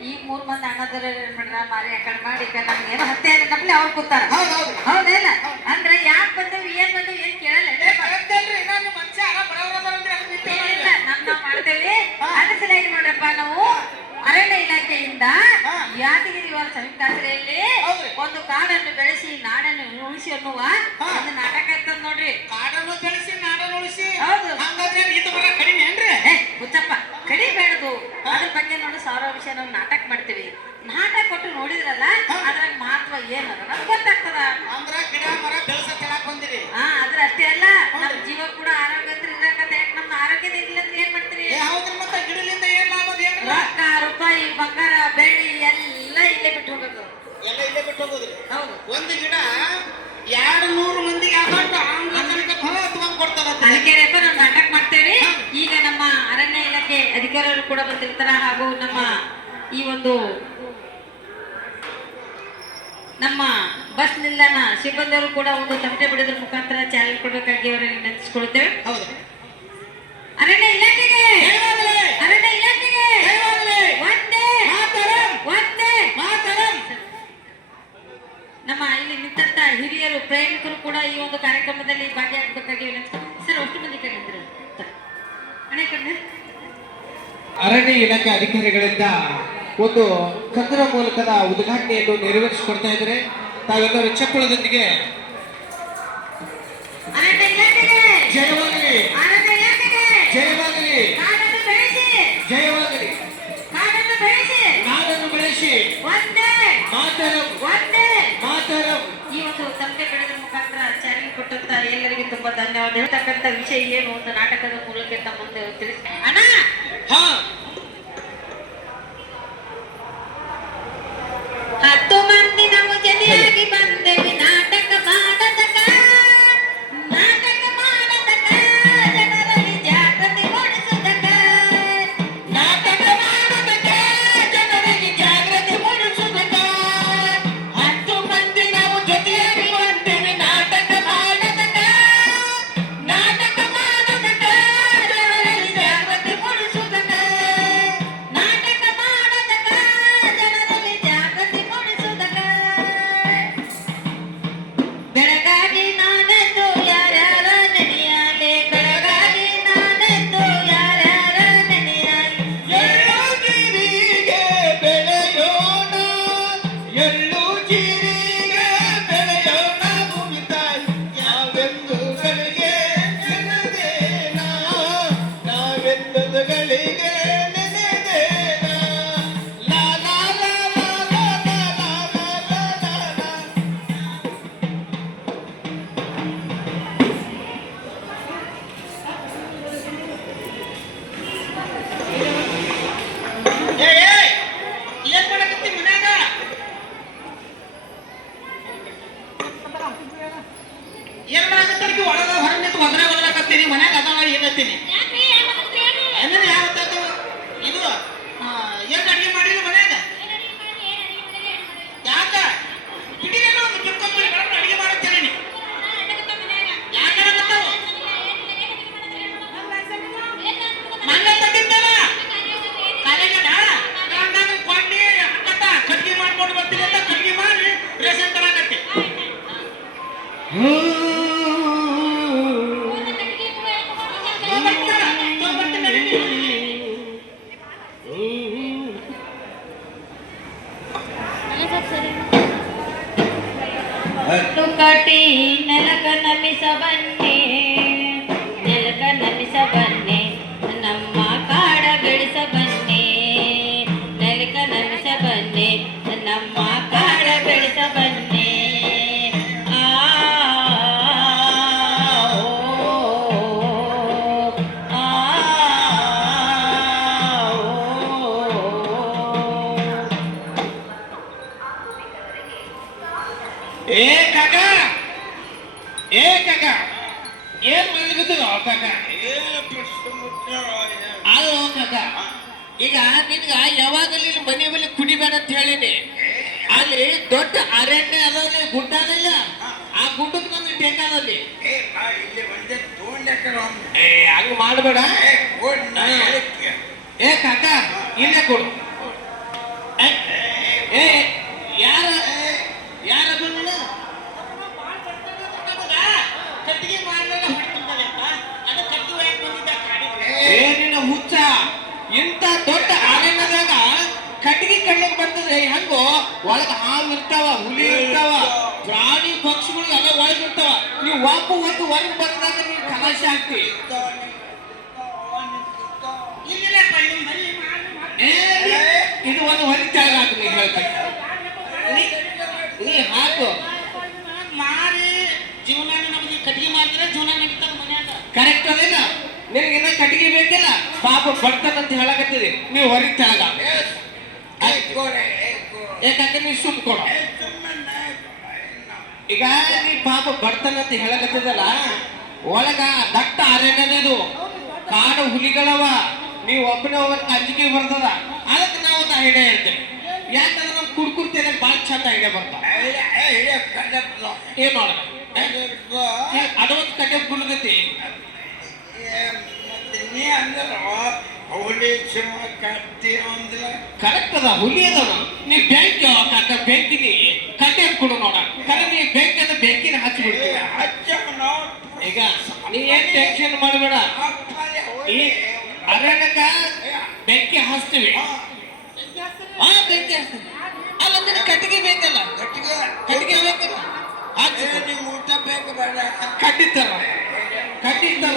ಈ ಮೂರ್ ಮಂದಿ ಅಣ್ಣದರ ಏನ್ ಮಾಡ್ರ ಮಾರಿ ಆಕಡೆ ಮಾಡಿ ಈಗ ನಮ್ಗೆ ಏನೋ ಹತ್ತೆ ಕಪ್ಲೆ ಅವ್ರು ಕೂತಾರ. ಹೌದೇನ? ಅಂದ್ರೆ ಯಾಕೆ ಬಂದೇವಿ ಏನ್ ಬಂದೇವಿ ಏನ್ ಕೇಳಲ್ಲ. ನಮ್ ಮಾಡ್ತೇವೆ. ಅದ್ರ ನೋಡ್ರಪ್ಪ ನಾವು ಅರಣ್ಯ ಇಲಾಖೆಯಿಂದ ಯಾದಗಿರಿ ವಾರ ಸಂಯುಕ್ತಾಶ್ರಯಲ್ಲಿ ಒಂದು ಕಾಡನ್ನು ಬೆಳೆಸಿ ನಾಡನ್ನು ಉಳಿಸಿ ಅನ್ನುವ ವಿಷಯ ನಾವು ನಾಟಕ ಮಾಡ್ತೀವಿ. ನಾಟಕ ಕೊಟ್ಟು ನೋಡಿದ್ರಲ್ಲ ಅದ್ರ ಅದ್ರಾಗ ಮಹತ್ವ ಏನದ ಈ ಒಂದು ನಮ್ಮ ಬಸ್ ನಿಲ್ದಾಣ ಸಿಬ್ಬಂದಿಯವರು ಕೂಡ ಒಂದು ತಮಟೆ ಬಿಡೋದ್ರ ಮುಖಾಂತರ ಚಾಲನೆ ಕೊಡಬೇಕಾಗಿ ಅವರನ್ನು ನೆನೆಸ್ಕೊಳ್ತೇವೆ ಹೌದು. ಅರಣ್ಯ ಇಲಾಖೆಗೆ! ಅರಣ್ಯ ಇಲಾಖೆಗೆ! ಒಂದೇ! ಒಂದೇ! ನಮ್ಮ ಇಲ್ಲಿ ನಿಂತ ಹಿರಿಯರು ಪ್ರಯಾಣಿಕರು ಕೂಡ ಈ ಒಂದು ಕಾರ್ಯಕ್ರಮದಲ್ಲಿ ಭಾಗಿಯಾಗಬೇಕಾಗಿ ಸರ್ ಅಷ್ಟು ಮಂದಿ ಕಣ್ಣ. ಅರಣ್ಯ ಇಲಾಖೆ ಅಧಿಕಾರಿಗಳಿಂದ ಒಂದು ಕಂದರ ಮೂಲಕದ ಉದ್ಘಾಟನೆಯನ್ನು ನೆರವೇರಿಸಿಕೊಡ್ತಾ ಇದ್ದಾರೆ. ತಾವೆಲ್ಲರೂ ಚಪ್ಪಳದೊಂದಿಗೆ ಜಯವಾಗಲಿ. ಜಯವಾಗಲಿ. ಜಯವಾಗಲಿ. ನಾಡನ್ನು ಬೆಳೆಸಿ. ಒಂದೇ. ಮಾತರಂ. ಒಂದೇ. ಮಾತರಂ. ಈ ಒಂದು ತಮಗೆ ಬೆಳೆದ ಮುಖಾಂತರ ಚಾಲನೆ ಕೊಟ್ಟಂತ ಎಲ್ಲರಿಗೂ ತುಂಬಾ ಧನ್ಯವಾದ ಹೇಳ್ತಕ್ಕಂಥ ವಿಷಯ ಏನು? ಒಂದು ನಾಟಕದ ಮೂಲಕ ತಮ್ಮ ಮುಂದೆ ತಿಳಿಸ್ತೀನಿ ಅಣ್ಣ. ಹಾ. ಏನ್ ಮಾಡ್ಲಿಕತ್ತೀರ ಕಾಕ ಕಾಕ ಈಗ ನಿನ್ಗ ಯಾವಾಗಲೂ ಇಲ್ಲಿ ಮನೆ ಮೇಲೆ ಕುಡಿಬೇಡ ಅಂತ ಹೇಳಿನಿ ಅಲ್ಲಿ ದೊಡ್ಡ ಅರಣ್ಯ ಅದಲ್ಲಿ ಗುಡ್ಡ ಅದಲ್ಲ ಆ ಗುಡ್ಡಕ್ಕೆ ನಮ್ಗೆ ಟೆಂಟ್ ಅದಲ್ಲಿ ಏ ಹಂಗ ಮಾಡಬೇಡ. ಏ ಕಾಕ ಇಲ್ಲೇ ಕೊಡು. ಬರ್ತದೆ ಹೆಂಗೋ? ಒಳಗ ಹಾವು ಇರ್ತಾವ ಹುಲಿ ಇರ್ತಾವ ಪ್ರಾಣಿ ಪಕ್ಷಿಗಳು ಎಲ್ಲ ಒಳಗ್ ಇರ್ತಾವ. ನೀವು ಒಬ್ಬ ಒಂದು ಹೊರಗೆ ಬಂದಾಗ ನೀವು ಆಗ್ತಿ ಇಲ್ಲಿಲ್ಲಪ್ಪ, ಇದು ಒಂದು ಹೊರಿ ಕೆಳಗ ಹಾಕು ನೀ ಹಾಕು. ಮಾರಿ. ಜೀವನ ನಮ್ಗೆ ಕಟ್ಟಿಗೆ ಮಾಡಿದ್ರೆ ಜೀವನ ನಡೀತದ ಮನ್ಯಾಗ. ಕರೆಕ್ಟ್ ಅದೇನ? ನಿನಗಿನ್ನ ಕಟ್ಟಿಗೆ ಬೇಕಿಲ್ಲ? ಪಾಪ ಬರ್ತದಂತ ಹೇಳಕತ್ತಿದೆ ನೀವು ಹೊರಗೆ ಯಾಕಂದ್ರೆ ನೀ ಸುಮ್ ಕೊಡ. ಈಗ ನೀ ಪಾಪ ಬರ್ತಾನ ಅಂತ ಹೇಳಕತ್ತಿದಲ್ಲ ಒಳಗ ದಟ್ಟ ಅರಣ್ಯನಿದು, ಕಾಡು ಹುಲಿಗಳವ, ನೀವು ಒಬ್ಬನೇ ಒಬ್ಬನ ಅಂಜಿಕೆ ಬರ್ತದ, ಅದಕ್ಕೆ ನಾವು ಒಂದು ಐಡಿಯಾ ಹೇಳ್ತೇವೆ. ಯಾಕಂದ್ರೆ ನಾವು ಕುಡ್ಕುರ್ತೇನೆ ಭಾಳ ಚಂದ ಐಡಿಯಾ ಬರ್ತಾವ ಏನ್ ಮಾಡೋಣ ಅದೊಂದು ಕಡೆ ಗುಳ್ಗತಿ ಹುಲಿ ಚೋ ಕತ್ತಿ ಅಂದ ಕರೆಕ್ಟ್ ಅದ ಹುಲಿ ಅದ ನೀ ಬೆಂಕಿ ಕಾಕ ಬೆಂಕಿನಿ ಕಟ್ಟೆ ಕೊಡು ನೋಡ. ಕರೆ ನೀ ಬೆಂಕಿ ಅದ ಬೆಂಕಿನ ಹಚ್ಚಿ ಈಗ ನೀ ಏನ್ ಟೆನ್ಷನ್ ಮಾಡಬೇಡ. ಈ ಅರಣ್ಯಕ ಬೆಂಕಿ ಹಚ್ತೀವಿ. ಹಾ ಬೆಂಕಿ ಹಚ್ತೀವಿ. ಅಲ್ಲ ಅಂದ್ರೆ ಕಟ್ಟಿಗೆ ಬೇಕಲ್ಲ? ಕಟ್ಟಿಗೆ? ಕಟ್ಟಿಗೆ ಬೇಕಲ್ಲ? ಹಚ್ಚಿ. ಊಟ ಬೇಕು ಬೇಡ. ಕಟ್ಟಿತ್ತಾರ ಕಟ್ಟಿತ್ತಾರ